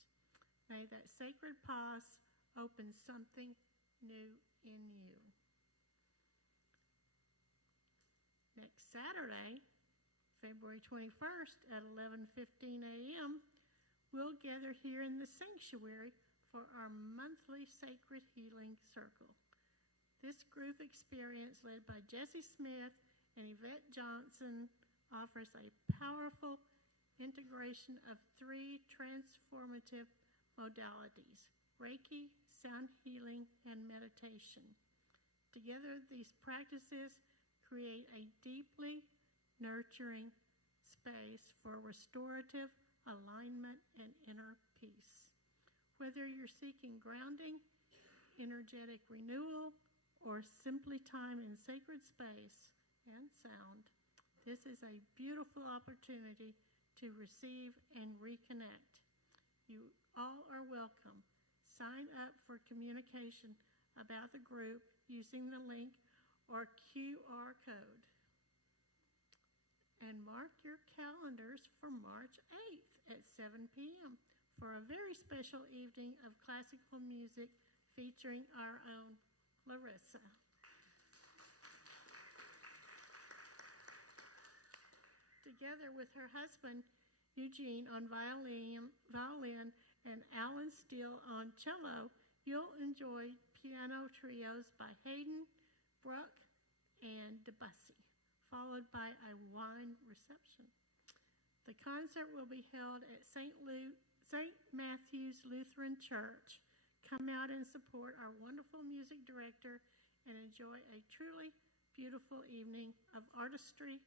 May that sacred pause open something new in you. Next Saturday, February 21st at 11:15 a.m., we'll gather here in the sanctuary for our monthly Sacred Healing Circle. This group experience, led by Jesse Smith and Yvette Johnson, offers a powerful integration of 3 transformative modalities. Reiki, sound healing, and meditation. Together, these practices create a deeply nurturing space for restorative alignment and inner peace. Whether you're seeking grounding, energetic renewal, or simply time in sacred space and sound, this is a beautiful opportunity to receive and reconnect. You all are welcome. Sign up for communication about the group using the link or QR code. And mark your calendars for March 8th at 7 p.m. for a very special evening of classical music featuring our own Larissa. Together with her husband, Eugene, on violin and Alan Steele on cello, you'll enjoy piano trios by Hayden, Bruck, and Debussy, followed by a wine reception. The concert will be held at St. Matthew's Lutheran Church. Come out and support our wonderful music director and enjoy a truly beautiful evening of artistry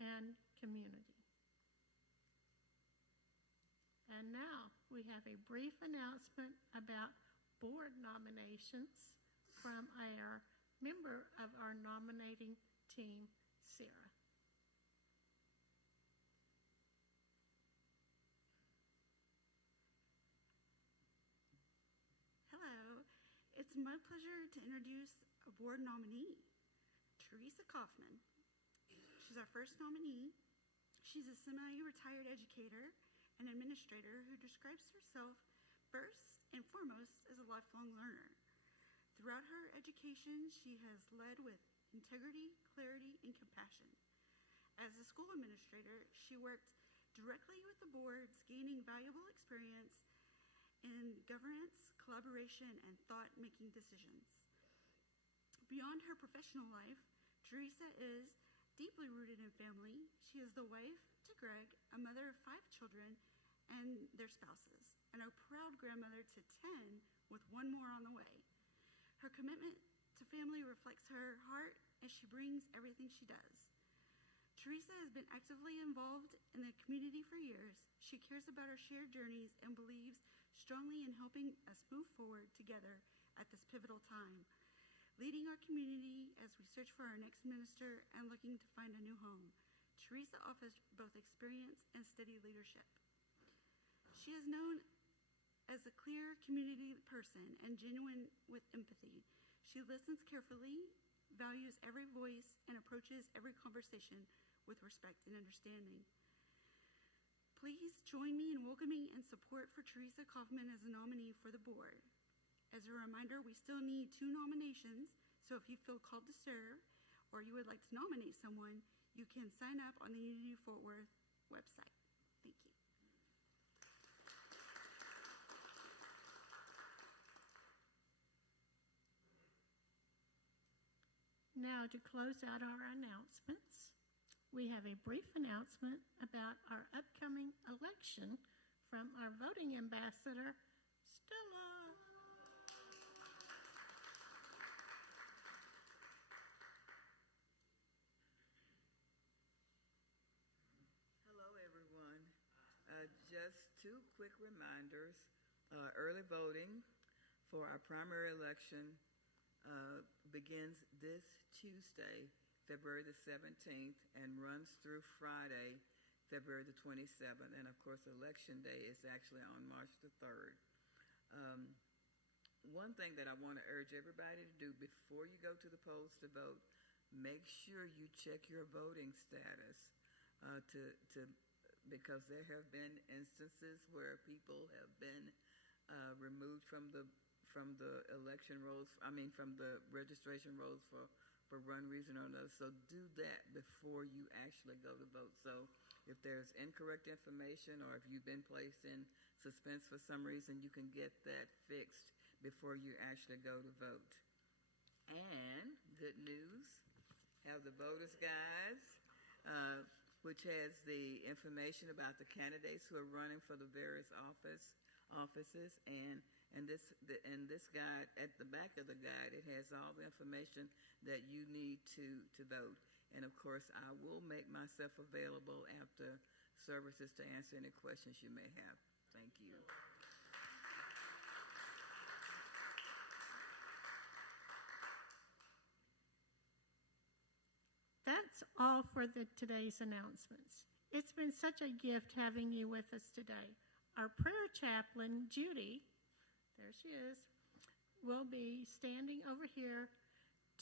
and community. And now we have a brief announcement about board nominations from our member of our nominating team, Sarah. Hello, it's my pleasure to introduce a board nominee, Teresa Kaufman. She's our first nominee. She's a semi-retired educator and administrator who describes herself first and foremost as a lifelong learner. Throughout her education, she has led with integrity, clarity, and compassion. As a school administrator, she worked directly with the boards, gaining valuable experience in governance, collaboration, and thought-making decisions. Beyond her professional life, Teresa is deeply rooted in family. She is the wife to Greg, a mother of 5 children and their spouses, and a proud grandmother to 10 with 1 more on the way. Her commitment to family reflects her heart as she brings everything she does. Teresa has been actively involved in the community for years. She cares about our shared journeys and believes strongly in helping us move forward together at this pivotal time, leading our community as we search for our next minister and looking to find a new home. Teresa offers both experience and steady leadership. She is known as a clear community person and genuine with empathy. She listens carefully, values every voice, and approaches every conversation with respect and understanding. Please join me in welcoming and support for Teresa Kaufman as a nominee for the board. As a reminder, we still need 2 nominations, so if you feel called to serve or you would like to nominate someone, you can sign up on the Unity Fort Worth website. Thank you. Now, to close out our announcements, we have a brief announcement about our upcoming election from our voting ambassador, Stella. Hello, everyone. Just 2 quick reminders. Early voting for our primary election begins this Tuesday, February the 17th, and runs through Friday, February the 27th. And of course, Election Day is actually on March the 3rd. One thing that I want to urge everybody to do before you go to the polls to vote, make sure you check your voting status because there have been instances where people have been removed from the election rolls, from the registration rolls for one reason or another. So do that before you actually go to vote. So if there's incorrect information or if you've been placed in suspense for some reason, you can get that fixed before you actually go to vote. And good news, have the voters guides, which has the information about the candidates who are running for the various offices, and this guide, at the back of the guide, it has all the information that you need to vote. And of course, I will make myself available after services to answer any questions you may have. Thank you. That's all for today's announcements. It's been such a gift having you with us today. Our prayer chaplain, Judy, there she is, will be standing over here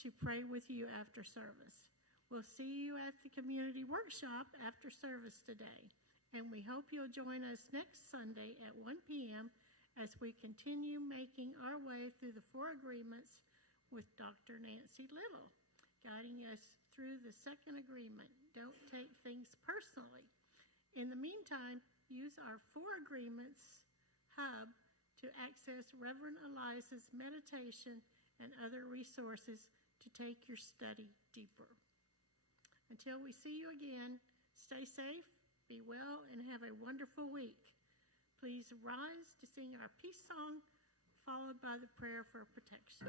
to pray with you after service. We'll see you at the community workshop after service today, and we hope you'll join us next Sunday at 1 p.m. as we continue making our way through the 4 agreements with Dr. Nancy Little, guiding us through the second agreement, don't take things personally. In the meantime, use our 4 agreements hub to access Reverend Aliza's meditation and other resources to take your study deeper. Until we see you again, stay safe, be well, and have a wonderful week. Please rise to sing our peace song, followed by the prayer for protection.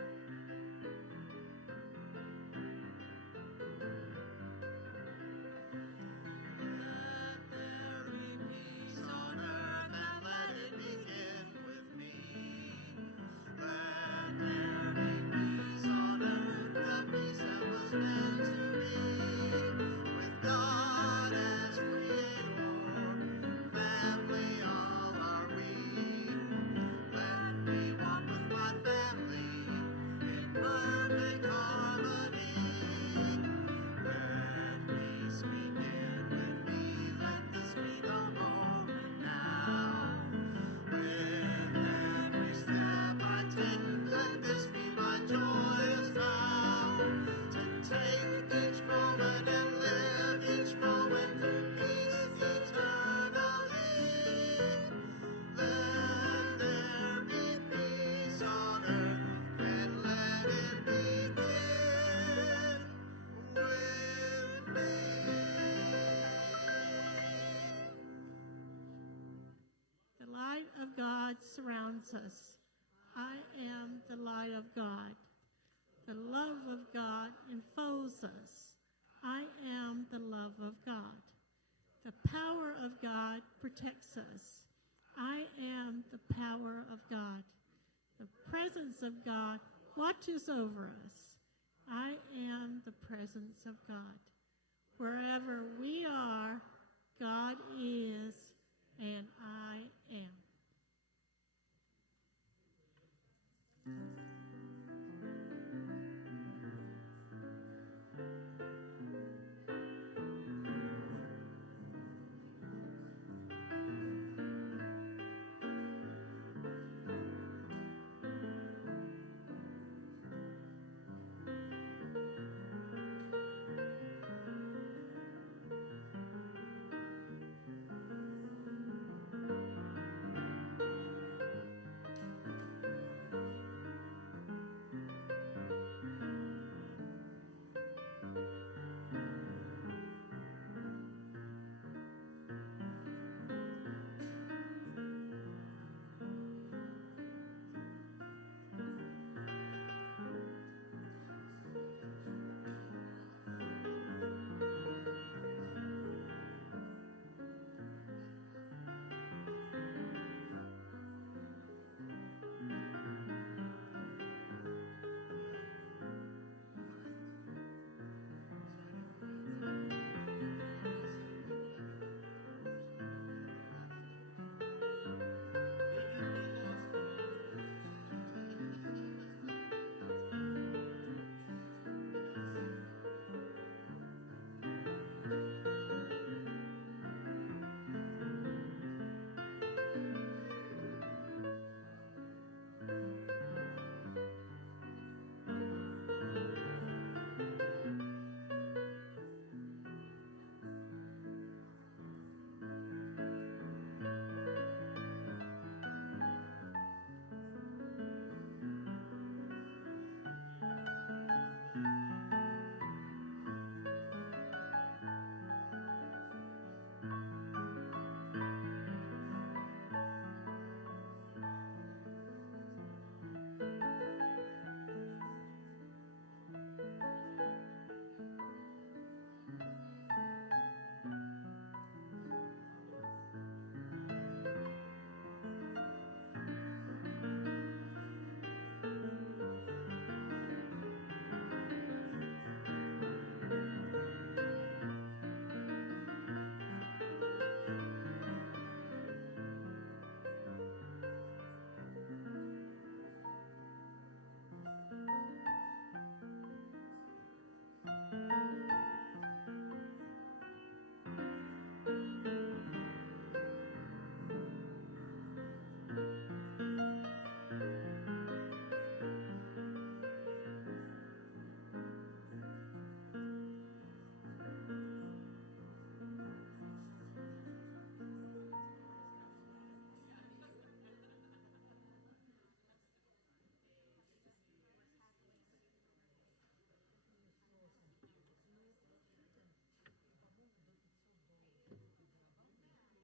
Surrounds us. I am the light of God. The love of God enfolds us. I am the love of God. The power of God protects us. I am the power of God. The presence of God watches over us. I am the presence of God. Wherever we are, God is, and I am.